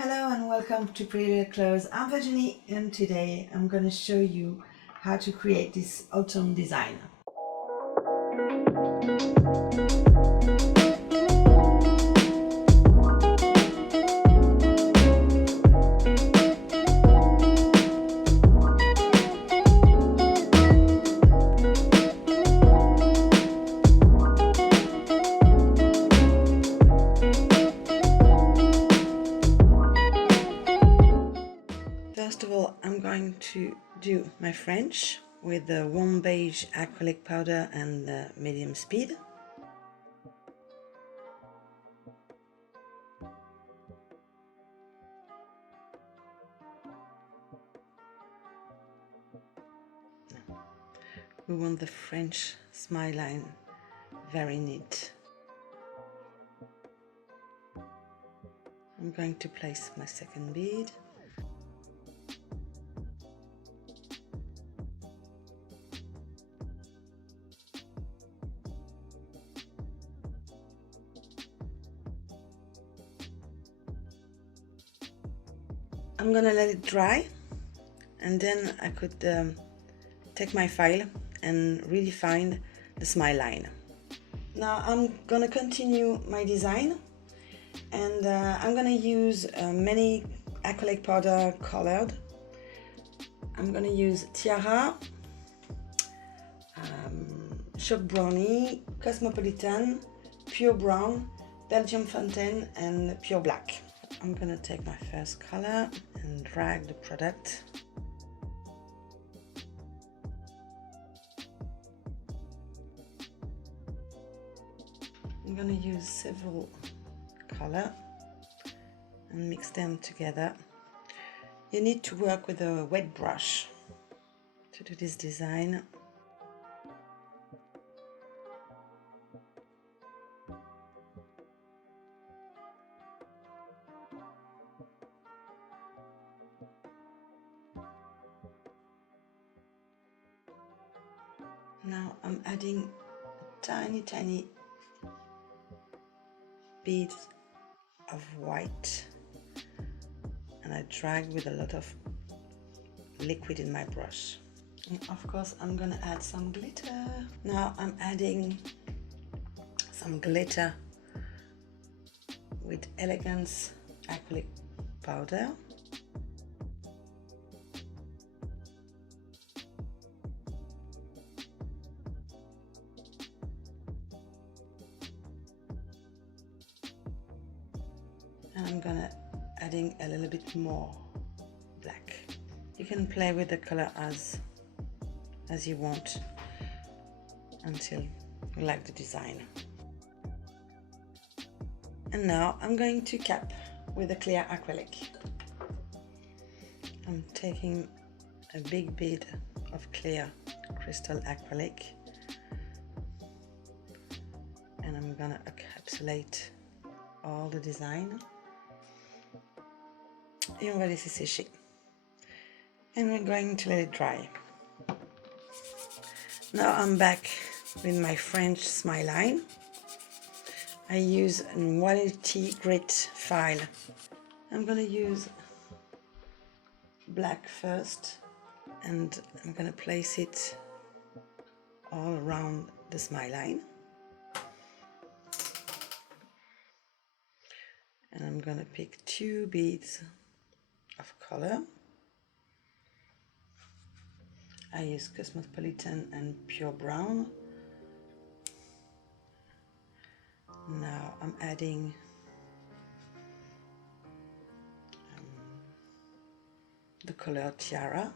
Hello and welcome to Pretty Little Clothes. I'm Virginie and today I'm going to show you how to create this autumn design. First of all, I'm going to do my French with the warm beige acrylic powder and the medium speed. We want the French smile line very neat. I'm going to place my second bead. I'm gonna let it dry and then I could take my file and redefine the smile line. Now I'm gonna continue my design and I'm gonna use many acrylic powder colored. I'm gonna use Tiara, Shock Brownie, Cosmopolitan, Pure Brown, Belgium Fontaine and Pure Black. I'm gonna take my first color and drag the product. I'm gonna use several colors and mix them together. You need to work with a wet brush to do this design. Now I'm adding tiny beads of white and I drag with a lot of liquid in my brush. And of course I'm gonna add some glitter. Now I'm adding some glitter with Elegance acrylic powder. And I'm gonna adding a little bit more black. You can play with the color as you want until you like the design. And now I'm going to cap with a clear acrylic. I'm taking a big bead of clear crystal acrylic and I'm gonna encapsulate all the design. Et on va laisser sécher. And we're going to let it dry. Now I'm back with my French smile line. I use a quality grit file. I'm gonna use black first and I'm gonna place it all around the smile line. And I'm gonna pick 2 beads of color. I use Cosmopolitan and Pure Brown. Now I'm adding the color Tiara.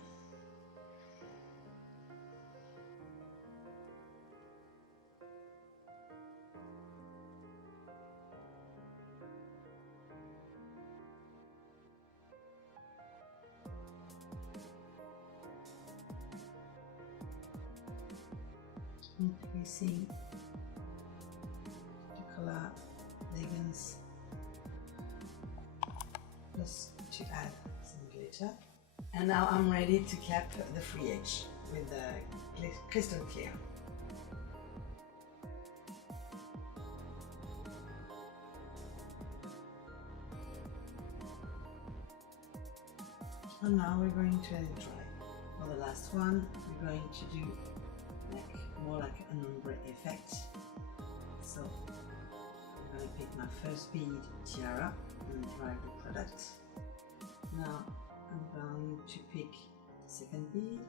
Increasing the color Elegance just to add some glitter. And now I'm ready to cap the free edge with the crystal clear. And now we're going to let it dry. For the last one, we're going to do more like an ombre effect. So I'm going to pick my first bead, Tiara, and drag the product. Now I'm going to pick the second bead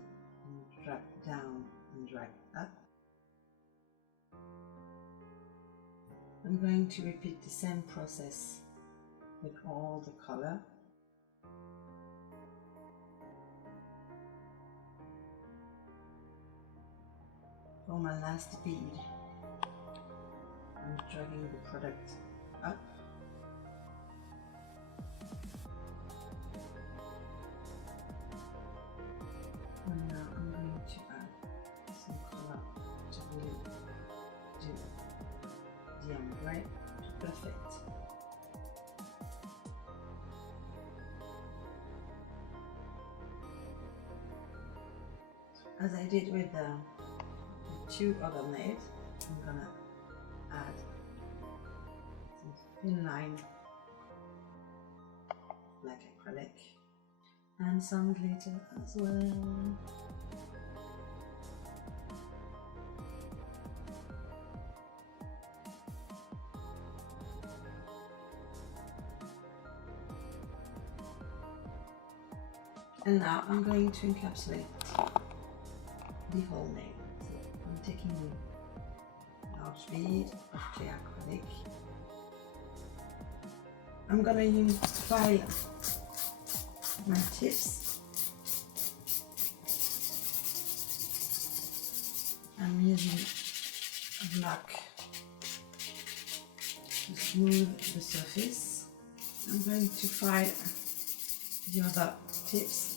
and drag down and drag up. I'm going to repeat the same process with all the color. For my last bead, I'm dragging the product up. And now I'm going to add some color to really do the ombre to perfect. As I did with the two other nails, I'm gonna add some thin line black acrylic and some glitter as well. And now I'm going to encapsulate the whole nail. So I'm taking the large bead of clear acrylic. I'm gonna file my tips. I'm using a black to smooth the surface. I'm going to file the other tips.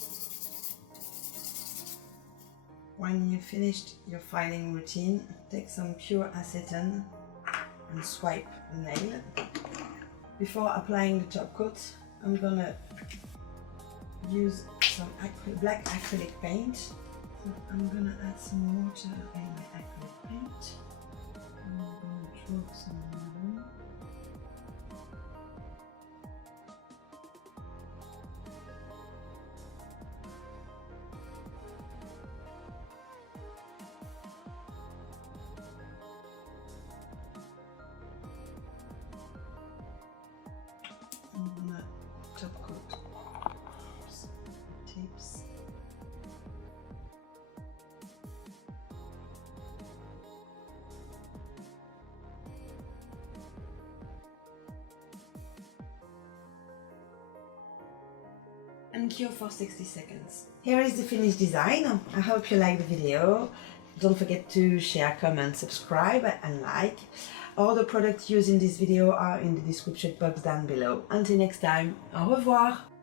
When you finished your filing routine, take some pure acetone and swipe the nail. Before applying the top coat, I'm gonna use some black acrylic paint. So I'm gonna add some water in my acrylic paint. I'm gonna drop some water. I'm gonna top coat some tips. And cure for 60 seconds. Here is the finished design. I hope you like the video. Don't forget to share, comment, subscribe and like. All the products used in this video are in the description box down below. Until next time, au revoir!